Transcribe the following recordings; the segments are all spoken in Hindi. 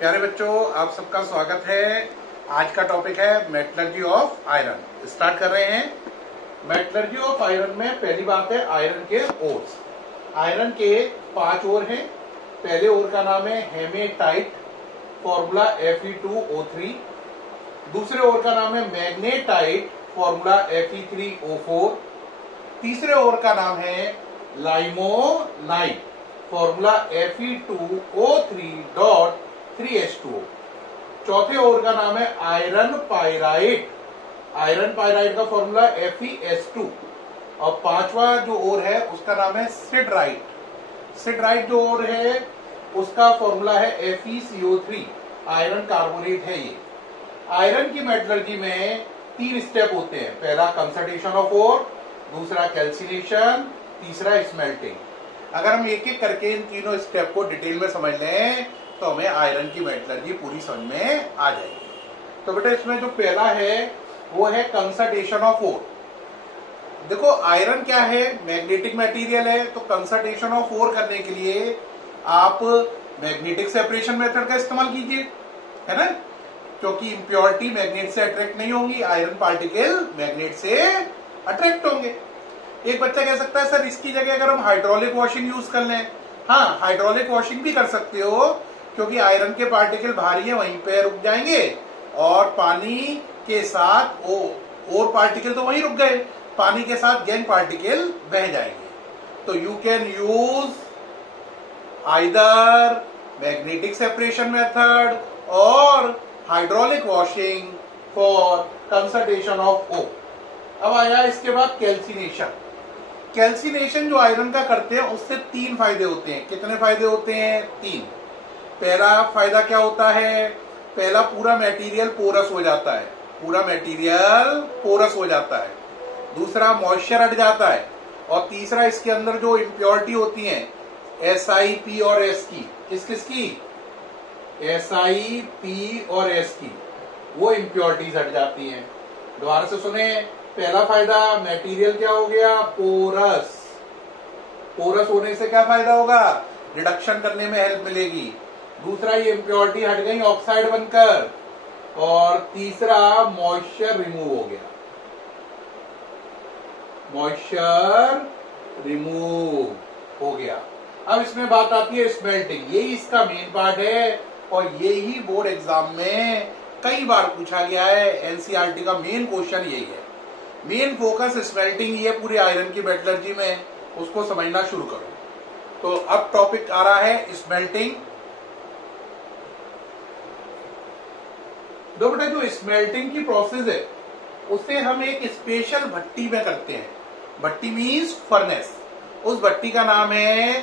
प्यारे बच्चों, आप सबका स्वागत है। आज का टॉपिक है मेटलर्जी ऑफ आयरन। स्टार्ट कर रहे हैं। मेटलर्जी ऑफ आयरन में पहली बात है आयरन के ओर्स। आयरन के 5 ओर हैं। पहले ओर का नाम है हेमेटाइट, फॉर्मूला Fe2O3। दूसरे ओर का नाम है मैग्नेटाइट, फॉर्मूला Fe3O4। तीसरे ओर का नाम है लाइमोनाइट, फॉर्मूला Fe2O3.3H2O। चौथे ओर का नाम है आयरन पायराइट। आयरन पायराइट का फॉर्मूला FeS2। और पांचवा जो ओर है उसका नाम है सिडराइट। सिडराइट जो ओर है उसका फॉर्मूला है FeCO3। आयरन कार्बोनेट है ये। आयरन की मेटलर्जी में 3 स्टेप होते हैं। पहला कंसंट्रेशन ऑफ ओर, दूसरा कैल्सिनेशन, तीसरा स्मेल्टिंग। अगर हम एक एक करके इन तीनों स्टेप को डिटेल में समझ लें तो हमें आयरन की मेटलर्जी पूरी समझ में आ जाएगी। तो बेटा इसमें जो पहला है वो है कंसंट्रेशन ऑफ ओर। देखो आयरन क्या है, मैग्नेटिक मटेरियल है, तो कंसंट्रेशन ऑफ ओर करने के लिए आप मैग्नेटिक सेपरेशन मेथड का इस्तेमाल कीजिए, है ना, क्योंकि इंप्योरिटी मैग्नेट से अट्रैक्ट नहीं होंगी, आयरन पार्टिकल मैग्नेट से अट्रैक्ट होंगे। एक बच्चा कह सकता है सर इसकी जगह अगर हम हाइड्रोलिक वॉशिंग यूज कर लें। हाँ, हाइड्रोलिक वॉशिंग भी कर सकते हो, क्योंकि आयरन के पार्टिकल भारी है, वहीं पे रुक जाएंगे और पानी के साथ और पार्टिकल तो वहीं रुक गए, पानी के साथ गैंग पार्टिकल बह जाएंगे। तो you can use either magnetic separation method और hydraulic washing for concentration of ore. अब आया इसके बाद कैल्सिनेशन। कैल्सिनेशन जो आयरन का करते हैं उससे 3 फायदे होते हैं। कितने फायदे होते हैं? 3। पहला फायदा क्या होता है? पहला, पूरा मटेरियल पोरस हो जाता है, पूरा मटेरियल पोरस हो जाता है। दूसरा, मॉइस्चर हट जाता है। और तीसरा, इसके अंदर जो इम्प्योरिटी होती है SI, P और S की, किसकी? SI, P और S की, वो इम्प्योरिटीज हट जाती हैं। दोबारा से सुने। पहला फायदा, मटेरियल क्या हो गया? पोरस। पोरस होने से क्या फायदा होगा? रिडक्शन करने में हेल्प मिलेगी। दूसरा, ये इम्प्योरिटी हट गई ऑक्साइड बनकर। और तीसरा, मॉइस्चर रिमूव हो गया, मॉइस्चर रिमूव हो गया। अब इसमें बात आती है स्मेल्टिंग। यही इसका मेन पार्ट है और यही बोर्ड एग्जाम में कई बार पूछा गया है। एनसीईआरटी का मेन क्वेश्चन यही है। मेन फोकस स्मेल्टिंग ही है पूरी आयरन की मेटलर्जी में, उसको समझना शुरू करो। तो अब टॉपिक आ रहा है स्मेल्टिंग। दो बेटा, जो स्मेल्टिंग की प्रोसेस है उसे हम एक स्पेशल भट्टी में करते हैं। भट्टी मीन्स फर्नेस। उस भट्टी का नाम है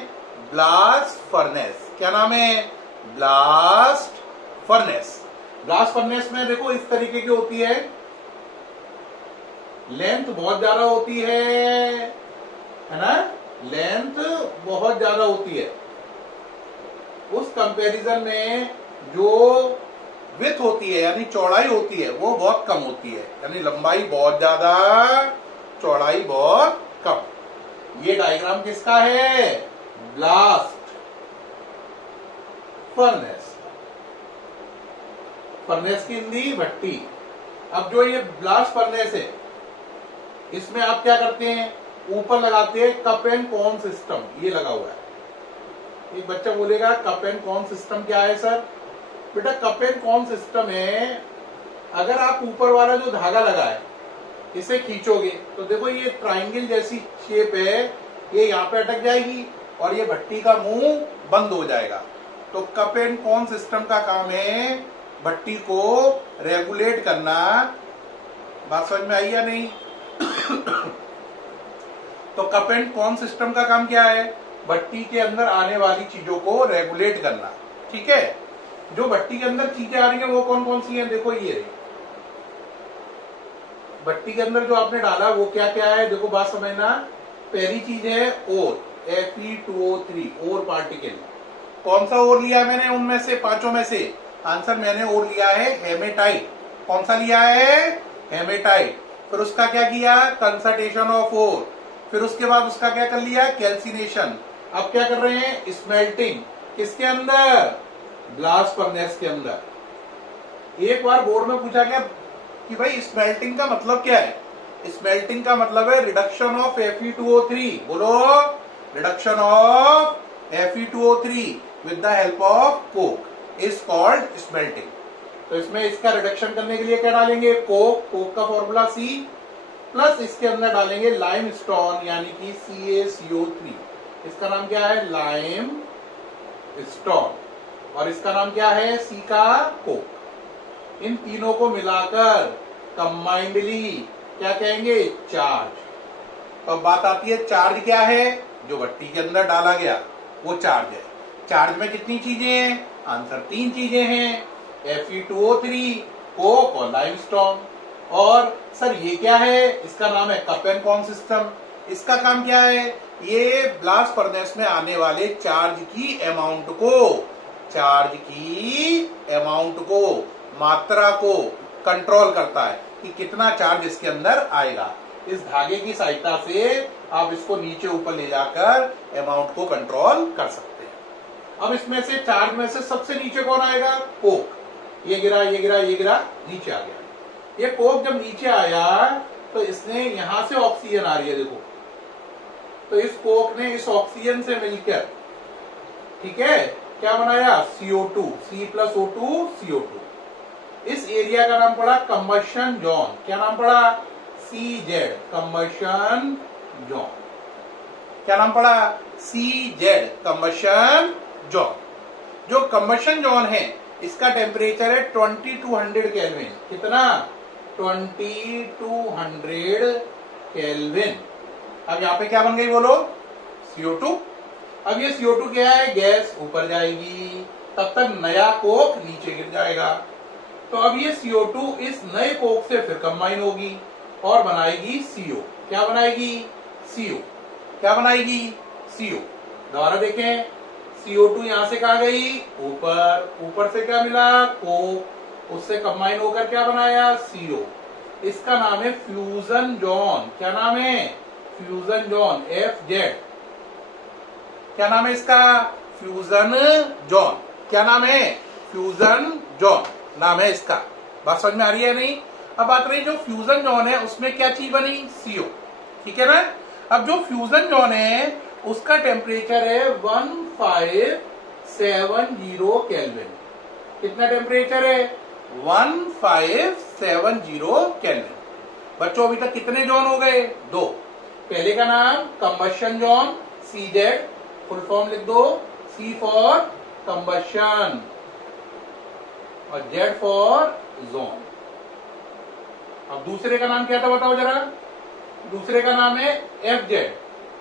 ब्लास्ट फर्नेस। क्या नाम है? Blast furnace. ब्लास्ट फर्नेस में देखो इस तरीके की होती है, लेंथ बहुत ज्यादा होती है ना, लेंथ बहुत ज्यादा होती है। उस कंपैरिजन में जो विड्थ होती है यानी चौड़ाई होती है वो बहुत कम होती है, यानी लंबाई बहुत ज्यादा, चौड़ाई बहुत कम। ये डायग्राम किसका है? Blast furnace. फर्नेस की हिंदी भट्टी। अब जो ये ब्लास्ट फर्नेस है इसमें आप क्या करते हैं? ऊपर लगाते हैं कप एंड कॉन सिस्टम। ये लगा हुआ है। एक बच्चा बोलेगा कप एंड कॉन सिस्टम क्या है सर? बेटा कप एंड कॉन सिस्टम है, अगर आप ऊपर वाला जो धागा लगा है इसे खींचोगे तो देखो ये ट्रायंगल जैसी शेप है, ये यहाँ पे अटक जाएगी और ये भट्टी का मुंह बंद हो जाएगा। तो कप एंड कॉन सिस्टम का काम है भट्टी को रेगुलेट करना। बात समझ में आई या नहीं? तो कप एंड कॉन सिस्टम का काम क्या है? भट्टी के अंदर आने वाली चीजों को रेगुलेट करना। ठीक है। जो भट्टी के अंदर चीजें आ रही हैं वो कौन कौन सी हैं? देखो ये भट्टी के अंदर जो आपने डाला वो क्या क्या है? देखो बात समझना। पहली चीज है ओर, Fe2O3, ओर पार्टिकल। कौन सा ओर लिया मैंने उनमें से, पांचों में से? आंसर मैंने ओर लिया है हेमेटाइट। कौन सा लिया है? हेमेटाइट। फिर उसका क्या किया? Concentration of ore. फिर उसके बाद उसका क्या कर लिया? कैल्सिनेशन। अब क्या कर रहे हैं? स्मेल्टिंग। किसके अंदर? ब्लास्ट फर्नेस के अंदर। एक बार बोर्ड में पूछा गया कि भाई स्मेल्टिंग का मतलब क्या है। स्मेल्टिंग का मतलब है रिडक्शन ऑफ Fe2O3। बोलो, reduction of Fe2O3 with the help of Coke is called smelting. तो इसमें इसका रिडक्शन करने के लिए क्या डालेंगे, कोक। कोक का फॉर्मूला C प्लस इसके अंदर डालेंगे लाइम स्टोन यानी कि CaCO3। इसका नाम क्या है, लाइम स्टोन। और इसका नाम क्या है, C का कोक। इन तीनों को मिलाकर कंबाइंडली क्या कहेंगे, चार्ज। तो अब बात आती है चार्ज क्या है, जो भट्टी के अंदर डाला गया वो चार्ज है। चार्ज में कितनी चीजें हैं, आंसर 3 चीजें हैं, Fe2O3, कोक और लाइमस्टोन। और सर ये क्या है, इसका नाम है कप एंड कॉन सिस्टम। इसका काम क्या है, ये ब्लास्ट फर्नेस में आने वाले चार्ज की अमाउंट को मात्रा को कंट्रोल करता है कि कितना चार्ज इसके अंदर आएगा। इस धागे की सहायता से आप इसको नीचे ऊपर ले जाकर अमाउंट को कंट्रोल कर सकते हैं। अब इसमें से चार्ज में से सबसे नीचे कौन आएगा, कोक। ये गिरा, ये गिरा, ये गिरा, नीचे आ गया। ये कोक जब नीचे आया तो इसने यहां से ऑक्सीजन आ रही है, देखो। तो इस कोक ने इस ऑक्सीजन से मिलकर, ठीक है, क्या बनाया, CO2, C+O2 CO2। इस एरिया का नाम पड़ा कंबशन जोन। क्या नाम पड़ा, CZ, कंबशन जोन। क्या नाम पड़ा, CZ, कंबशन जोन। जो कंबशन जोन है इसका टेम्परेचर है 2200 केल्विन। कितना, 2200 केल्विन। अब यहाँ पे क्या बन गई बोलो, CO2। अब ये CO2 क्या है, गैस ऊपर जाएगी, तब तक नया कोक नीचे गिर जाएगा। तो अब ये CO2 इस नए कोक से फिर कंबाइन होगी और बनाएगी CO। क्या बनाएगी, CO। क्या बनाएगी, CO। दोबारा देखें, CO2 यहां से कहा गई, ऊपर। ऊपर से क्या मिला, कोक। उससे कंबाइन होकर क्या बनाया, CO। इसका नाम है फ्यूजन जोन। क्या नाम है, फ्यूजन जोन, FZ। क्या नाम है इसका, फ्यूजन जोन। क्या नाम है, फ्यूजन जोन नाम है इसका। बात समझ में आ रही है नहीं। अब बात रही जो फ्यूजन जोन है उसमें क्या चीज बनी, CO। ठीक है ना। अब जो फ्यूजन जोन है उसका टेम्परेचर है 1570 केल्विन। कितना टेम्परेचर है, 1570 केल्विन। बच्चों अभी तक कितने जोन हो गए, 2। पहले का नाम combustion zone, CZ, full form लिख दो, C फॉर कंबशन और Z फॉर जोन। अब दूसरे का नाम क्या था बताओ जरा, दूसरे का नाम है FZ।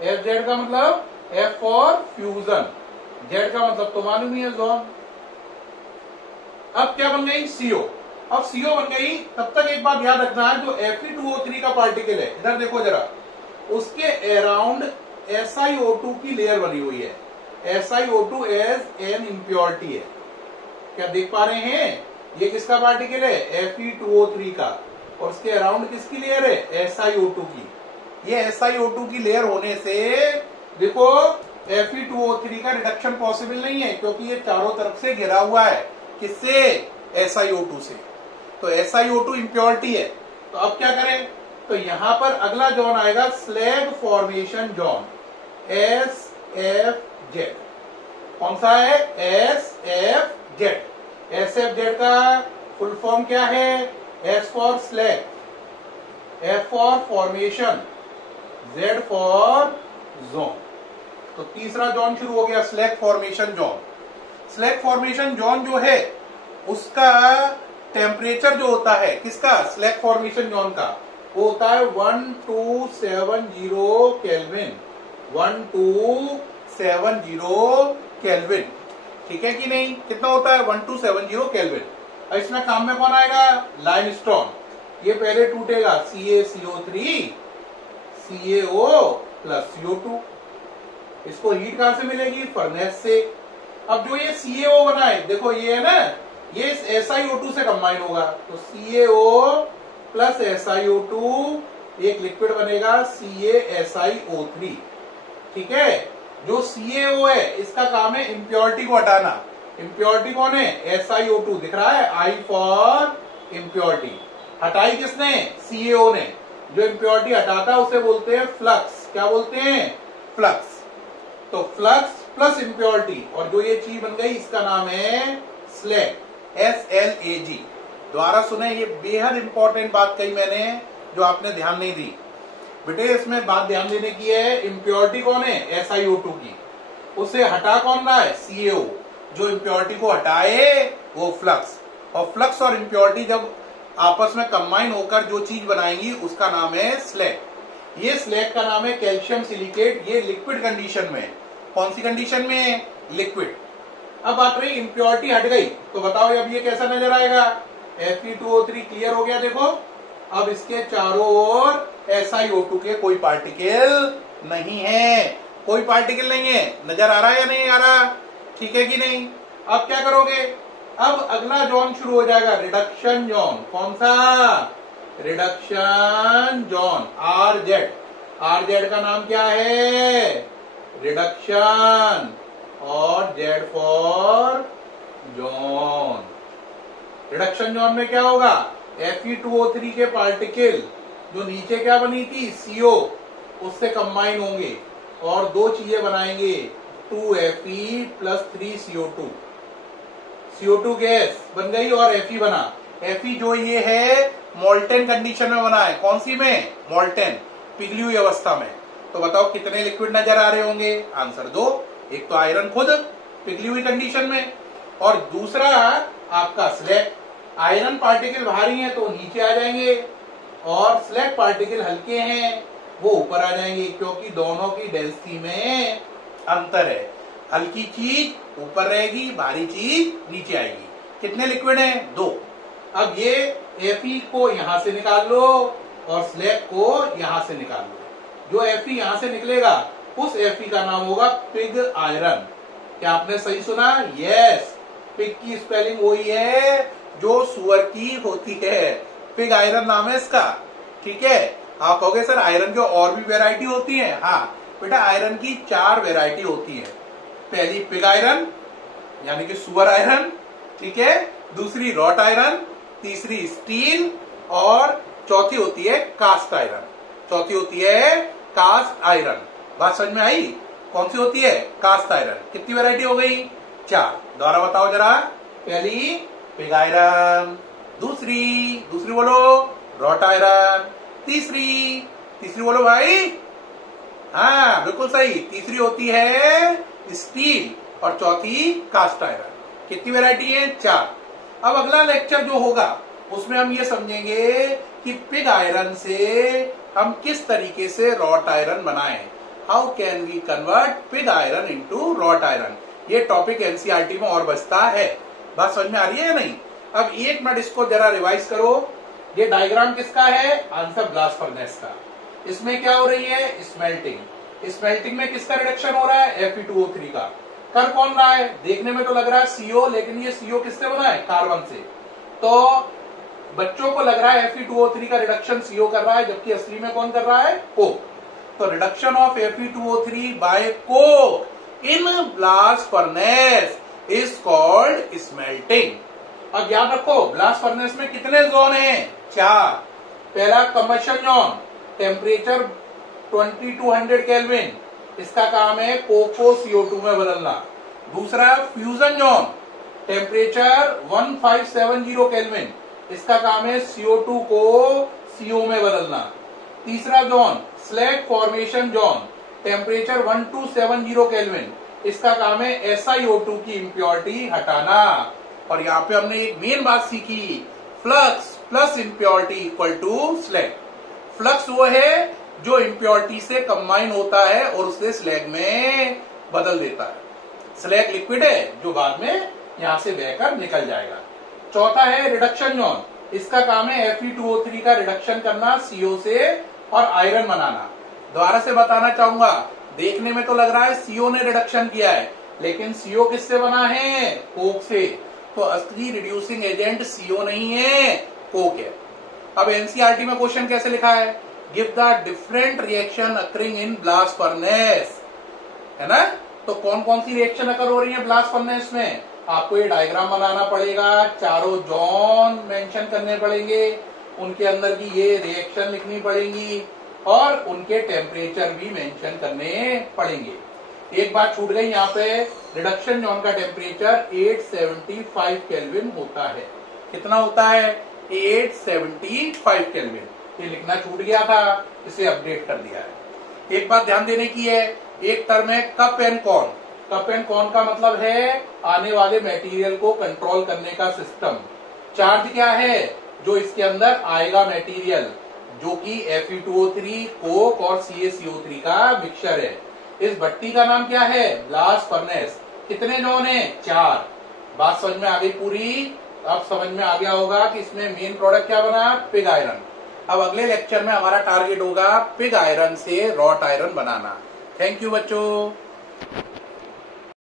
FZ का मतलब F फॉर फ्यूजन, Z का मतलब तो मालूम ही है, जोन। अब क्या बन गई, CO। अब CO बन गई, तब तक एक बात याद रखना है, जो Fe2O3 का पार्टिकल है, इधर देखो जरा, उसके अराउंड SiO2 की लेयर बनी हुई है। SiO2 एज एन इम्प्योरिटी है। क्या देख पा रहे हैं, ये किसका पार्टिकल है, Fe2O3 का। और उसके अराउंड किसकी लेयर है, SiO2 की। ये SiO2 की लेयर होने से देखो Fe2O3 का रिडक्शन पॉसिबल नहीं है, क्योंकि ये चारों तरफ से घिरा हुआ है, किससे, SiO2 से। तो SiO2 इम्प्योरिटी है। तो अब क्या करें, तो यहां पर अगला जोन आएगा स्लैग फॉर्मेशन जोन, SFZ। कौन सा है, SFZ। SFZ का फुल फॉर्म क्या है, S for slag, F for formation, Z for zone. तो तीसरा जोन शुरू हो गया, slag formation zone. Slag formation zone जो है उसका टेम्परेचर जो होता है, किसका, स्लैग फॉर्मेशन जोन का, वो होता है 1270 केल्विन। 1270 केल्विन। ठीक है कि नहीं, कितना होता है, 1270 केल्विन। और इसमें काम में कौन आएगा, लाइमस्टोन। ये पहले टूटेगा, CaCO3 CaO प्लस CO2। इसको हीट कहां से मिलेगी, फर्नेस से। अब जो ये CaO बना है, देखो ये है ना, ये इस SiO2 से कंबाइन होगा, तो CaO प्लस SiO2 एक लिक्विड बनेगा CaSiO3। ठीक है। जो CaO है इसका काम है इम्प्योरिटी को हटाना, इम्प्योरिटी कौन है? SiO2 दिख रहा है, I फॉर इम्प्योरिटी। हटाई किसने? CaO ने। जो इम्प्योरिटी हटाता है उसे बोलते हैं फ्लक्स। क्या बोलते हैं? फ्लक्स। तो फ्लक्स प्लस इम्प्योरिटी और जो ये चीज बन गई इसका नाम है स्लैग, SLAG। द्वारा सुने, ये बेहद इंपॉर्टेंट बात कही मैंने जो आपने ध्यान नहीं दी बेटे। इसमें बात ध्यान देने की है, इम्प्योरिटी कौन है? SiO2 की। उसे हटा कौन रहा है? CaO। जो इम्प्योरिटी को हटाए वो फ्लक्स। और फ्लक्स और इम्प्योरिटी जब आपस में कंबाइन होकर जो चीज बनाएंगी उसका नाम है स्लैग। ये स्लैग का नाम है कैल्शियम सिलिकेट। ये लिक्विड कंडीशन में। कौन सी कंडीशन में? लिक्विड। अब बात रही इम्प्योरिटी हट गई तो बताओ अब ये कैसा नजर आएगा? Fe2O3 क्लियर हो गया। देखो अब इसके चारों ओर SiO2 के कोई पार्टिकल नहीं है। कोई पार्टिकल नहीं है। नजर आ रहा है या नहीं आ रहा? ठीक है कि नहीं? अब क्या करोगे? अब अगला जोन शुरू हो जाएगा, रिडक्शन जोन। कौन सा? Reduction zone, RZ। RZ का नाम क्या है? रिडक्शन। और Z for zone. Reduction zone में क्या होगा? Fe2O3 के पार्टिकल जो नीचे क्या बनी थी? CO, उससे कंबाइन होंगे और दो चीजें बनाएंगे, 2Fe plus 3CO2। CO2 gas बन गई और Fe बना। Fe जो ये है मोल्टेन कंडीशन में बना है। कौन सी में? मोल्टेन, पिघली हुई अवस्था में। तो बताओ कितने लिक्विड नजर आ रहे होंगे? आंसर दो। एक तो आयरन खुद पिघली हुई कंडीशन में और दूसरा आपका स्लैग। आयरन पार्टिकल भारी हैं तो नीचे आ जाएंगे और स्लैग पार्टिकल हल्के हैं वो ऊपर आ जाएंगे, क्योंकि दोनों की डेंसिटी में अंतर है। हल्की चीज ऊपर रहेगी, भारी चीज नीचे आएगी। कितने लिक्विड हैं? दो। अब ये Fe को यहां से निकाल लो और स्लैग को यहां से निकाल लो। जो Fe यहां से निकलेगा उस Fe का नाम होगा पिग आयरन। क्या आपने सही सुना? यस। पिग की स्पेलिंग वही है जो सुअर की होती है। पिग आयरन नाम है इसका। ठीक है। आप कहोगे सर आयरन की और भी वैरायटी होती है? हाँ बेटा, आयरन की 4 वैरायटी होती है। पहली पिग आयरन यानी कि सुअर आयरन, ठीक है। दूसरी रॉट आयरन, तीसरी स्टील और चौथी होती है कास्ट आयरन। चौथी होती है कास्ट आयरन। बात समझ में आई? कौन सी होती है? Cast iron. कितनी वैरायटी हो गई? 4। दोबारा बताओ जरा। पहली पिग आयरन, दूसरी बोलो रॉट आयरन, तीसरी बोलो भाई। हाँ बिल्कुल सही, तीसरी होती है स्टील और चौथी कास्ट आयरन। कितनी वैरायटी है? 4। अब अगला लेक्चर जो होगा उसमें हम ये समझेंगे कि पिग आयरन से हम किस तरीके से रॉट आयरन बनाएं। How can we convert pig iron into wrought iron. ये टॉपिक एनसीईआरटी में और बचता है। बात समझ में आ रही है या नहीं? अब एक मिनट इसको जरा रिवाइज करो। ये डायग्राम किसका है? आंसर ब्लास्ट फर्नेस का। इसमें क्या हो रही है? स्मेल्टिंग। स्मेल्टिंग में किसका रिडक्शन हो रहा है? Fe2O3 का। कर कौन रहा है? देखने में तो लग रहा है CO, लेकिन ये CO किससे बना है? कार्बन से। तो बच्चों को लग रहा है Fe2O3 का रिडक्शन CO कर रहा है, जबकि असली में कौन कर रहा है? कोक। तो reduction of Fe2O3 by coke in blast furnace is called smelting. अब याद रखो ब्लास्ट फर्नेस में कितने जोन हैं? 4। पहला कंबशन जोन, टेम्परेचर 2200 केल्विन, इसका काम है कोक को CO2 में बदलना। दूसरा फ्यूजन जोन, टेम्परेचर 1570 केल्विन, इसका काम है CO2 को CO में बदलना। तीसरा zone slag formation zone, temperature 1270 kelvin, इसका काम है SiO2 की इम्प्योरिटी हटाना। और यहाँ पे हमने एक मेन बात सीखी, flux plus impurity equal to slag. Flux वो है जो इम्प्योरिटी से कंबाइन होता है और उसे स्लैग में बदल देता है। स्लैग लिक्विड है जो बाद में यहां से बहकर निकल जाएगा। चौथा है रिडक्शन जोन, इसका काम है Fe2O3 का रिडक्शन करना CO से और आयरन बनाना। दोबारा से बताना चाहूंगा, देखने में तो लग रहा है CO ने रिडक्शन किया है, लेकिन CO किससे बना है? कोक से। तो असली रिड्यूसिंग एजेंट CO नहीं है, कोक है। अब एनसीईआरटी में क्वेश्चन कैसे लिखा है? Give the different reaction occurring in blast furnace, है ना। तो कौन कौन सी रिएक्शन अकर हो रही है ब्लास्ट फर्नेस में? आपको ये डायग्राम बनाना पड़ेगा, चारों जॉन मेंशन करने पड़ेंगे, उनके अंदर की ये रिएक्शन लिखनी पड़ेगी और उनके टेम्परेचर भी मेंशन करने पड़ेंगे। एक बात छूट गई, यहाँ पे रिडक्शन जॉन का टेम्परेचर 875 केल्विन होता है। कितना होता है? 875 केल्विन। ये लिखना छूट गया था, इसे अपडेट कर दिया है। एक बात ध्यान देने की है, एक टर्म है cup and cone. Cup and cone का मतलब है आने वाले मटेरियल को कंट्रोल करने का सिस्टम। चार्ज क्या है? जो इसके अंदर आएगा मटेरियल, जो कि Fe2O3 कोक और CaCO3 का मिक्सचर है। इस भट्टी का नाम क्या है? Blast furnace. कितने जॉन है? 4। बात समझ में आ गई पूरी? अब समझ में आ गया होगा कि इसमें मेन प्रोडक्ट क्या बना? Pig iron. अब अगले लेक्चर में हमारा टारगेट होगा पिग आयरन से wrought iron banana. Thank you बच्चों।